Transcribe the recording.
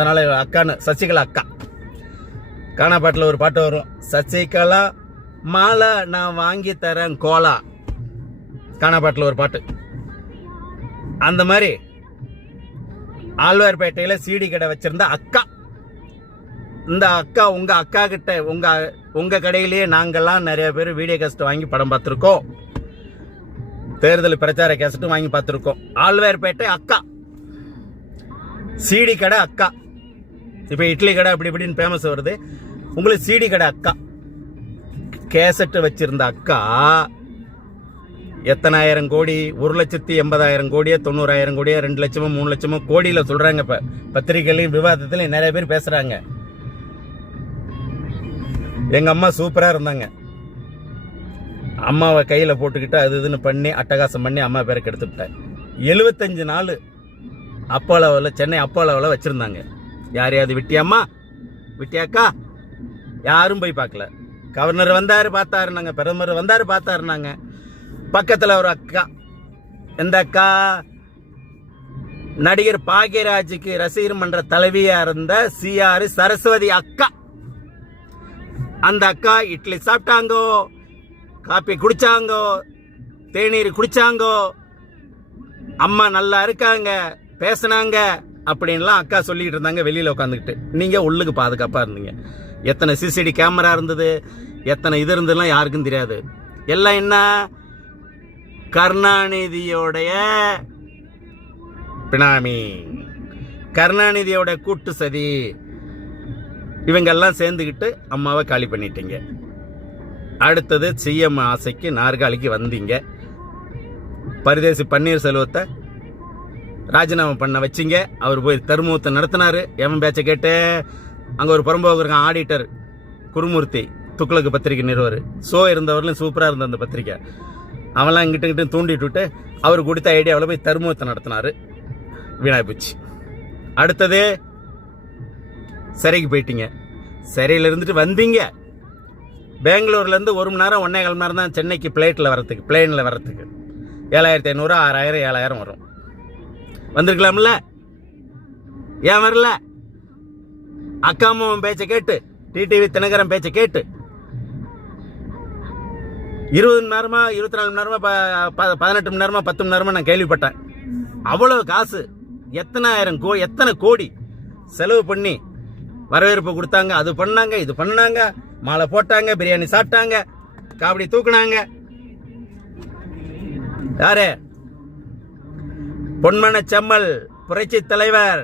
அதனால அக்கான்னு சசிகலா அக்கா. கானா பாட்டில் ஒரு பாட்டு வரும், சசிகலா மாலா நான் வாங்கி தரேன் கோலா. கானா பாட்டில் ஒரு பாட்டு. அந்த மாதிரி ஆழ்வார்பேட்டையில் சீடி கடை வச்சிருந்த அக்கா. இந்த அக்கா உங்க அக்கா கிட்ட உங்க கடையிலேயே நாங்கெல்லாம் நிறைய பேர் வீடியோ கேசட் வாங்கி படம் பார்த்துருக்கோம், தேர்தல் பிரச்சார கேசட்டும் வாங்கி பார்த்துருக்கோம். ஆழ்வார்பேட்டை அக்கா சீடி கடை அக்கா. இப்போ இட்லி கடை அப்படி இப்படின்னு ஃபேமஸ் வருது, உங்களுக்கு சீடி கடை அக்கா. கேசட் வச்சிருந்த அக்கா எத்தனாயிரம் கோடி, 1,80,000 கோடியே, 90,000 கோடியே, 2 லட்சமோ 3 லட்சமோ கோடியில சொல்றாங்க. இப்ப பத்திரிகையிலையும் விவாதத்திலையும் நிறைய பேர் பேசுறாங்க. எங்க அம்மா சூப்பரா இருந்தாங்க. அம்மாவை கையில போட்டுக்கிட்டு அது இதுன்னு பண்ணி அட்டகாசம் பண்ணி அம்மா பேரை கெடுத்து விட்டேன். 75 நாள் அப்போலோவில், சென்னை அப்போலோவில் வச்சிருந்தாங்க. யாரையாவது விட்டியாம்மா விட்டியாக்கா? யாரும் போய் பார்க்கல. கவர்னர் வந்தாரு பார்த்தாருனாங்க, பிரதமர் வந்தாரு பார்த்தாருனாங்க. பக்கத்தில் ஒரு அக்கா, எந்த அக்கா? நடிகர் பாக்யராஜுக்கு ரசிகர் மன்ற தலைவியா இருந்த CR சரஸ்வதி அக்கா. அந்த அக்கா இட்லி சாப்பிட்டாங்கோ, காப்பி குடிச்சாங்கோ, தேநீர் குடிச்சாங்கோ, அம்மா நல்லா இருக்காங்க, பேசினாங்க அப்படின்லாம் அக்கா சொல்லிட்டு இருந்தாங்க வெளியில உட்காந்துக்கிட்டு. நீங்க உள்ளுக்கு பாதுகாப்பா இருந்தீங்க. எத்தனை CCTV கேமரா இருந்தது, எத்தனை இது இருந்ததுலாம் யாருக்கும் தெரியாது. எல்லாம் என்ன? கருணாநிதியோடைய பினாமி, கருணாநிதியோட கூட்டு சதி. இவங்கெல்லாம் சேர்ந்துக்கிட்டு அம்மாவை காலி பண்ணிட்டீங்க. அடுத்தது CM ஆசைக்கு நாற்காலிக்கு வந்தீங்க. பரதேசி பன்னீர்செல்வத்தை ராஜினாமா பண்ண வச்சிங்க. அவர் போய் தருமூத்தை நடத்தினாரு. எவன் பேச்சை கேட்டு? அங்கே ஒரு புறம்போக்கு இருக்கான் ஆடிட்டர் குருமூர்த்தி, துக்ளக்கு பத்திரிகை நிறுவர். இருந்தவர்களும் சூப்பராக இருந்த அந்த பத்திரிக்கை. அவன்லாம் இங்கிட்ட தூண்டிட்டு விட்டு அவர் கொடுத்த ஐடியாவில் போய் தருமூத்தை நடத்தினாரு. வீணாய் போச்சு. அடுத்தது சிறைக்கு போயிட்டீங்க. சிறையில் இருந்துட்டு வந்தீங்க. பெங்களூர்லேருந்து 1 மணி நேரம் 1.25 மணி நேரம் தான் சென்னைக்கு பிளேனில் வர்றதுக்கு 7,500 6,000 7,000 வரும். வந்திருக்கலாம்ல? ஏன் வரல? அக்காமும் பேச்சை கேட்டு, டிடிவி தினகரன் பேச்சை கேட்டு 20 மணி நேரமா 24 மணி நேரமா 18 மணி நேரமா 10 மணி நேரமா நான் கேள்விப்பட்டேன். அவ்வளவு காசு, எத்தனை கோடி செலவு பண்ணி வரவேற்பு கொடுத்தாங்க. அது பண்ணாங்க, இது பண்ணாங்க, மாலை போட்டாங்க, பிரியாணி சாப்பிட்டாங்க, காவடி தூக்குனாங்க. யாரு? பொன்மன செம்மல் புரட்சி தலைவர்